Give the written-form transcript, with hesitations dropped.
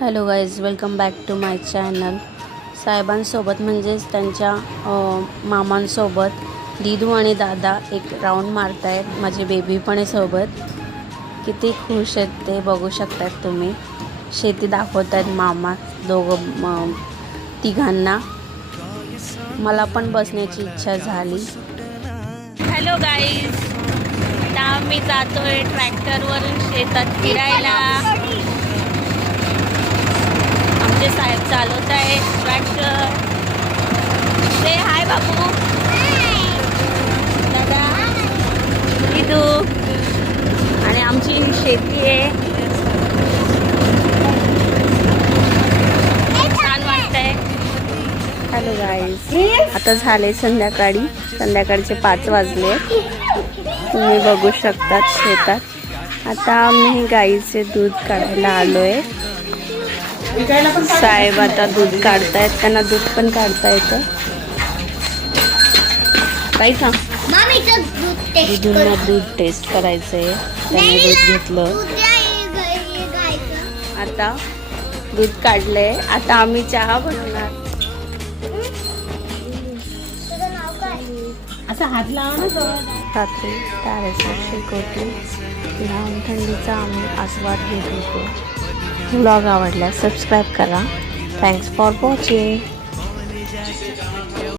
Hello guys, welcome back to my channel. साहेबांसोबत म्हणजेच त्यांच्या मामांसोबत दीदू आणि दादा एक राऊंड मारत आहेत. माझी बेबी पण आहे सोबत. किती खुश आहेत ते बघू शकतात तुम्ही. शेती दाखवत आहेत मामा तिघांना. मला पण बसण्याची इच्छा झाली. हॅलो गाईज, आता आम्ही जातोय ट्रॅक्टरवरून शेतात फिरायला. आमचे साहेब चालवत आहे ट्रॅक्टर. से हाय बाबू, दादा, दीदू. आणि आमची शेती आहे. छान वाटतंय. हॅलो गाईज, आता झाले संध्याकाळचे 5 वाजले. तुम्ही बघू शकतात शेतात. आता आम्ही गाईचे दूध काढायला आलोय. साहेब आता दूध काढतायत. त्यांना दूध पण काढता येतं. काय सांग, दीदूंना दूध टेस्ट करायचंय. त्यांनी दूध घेतलं. आता दूध काढलंय. आता आम्ही चहा बनवणार. असं हात लावा ना. रात्री टॅरेसवर शेकोटी लहान थंडीचा आम्ही आस्वाद घेत होतो. व्लॉग आवडल्यास सबस्क्राईब करा. Thanks for watching.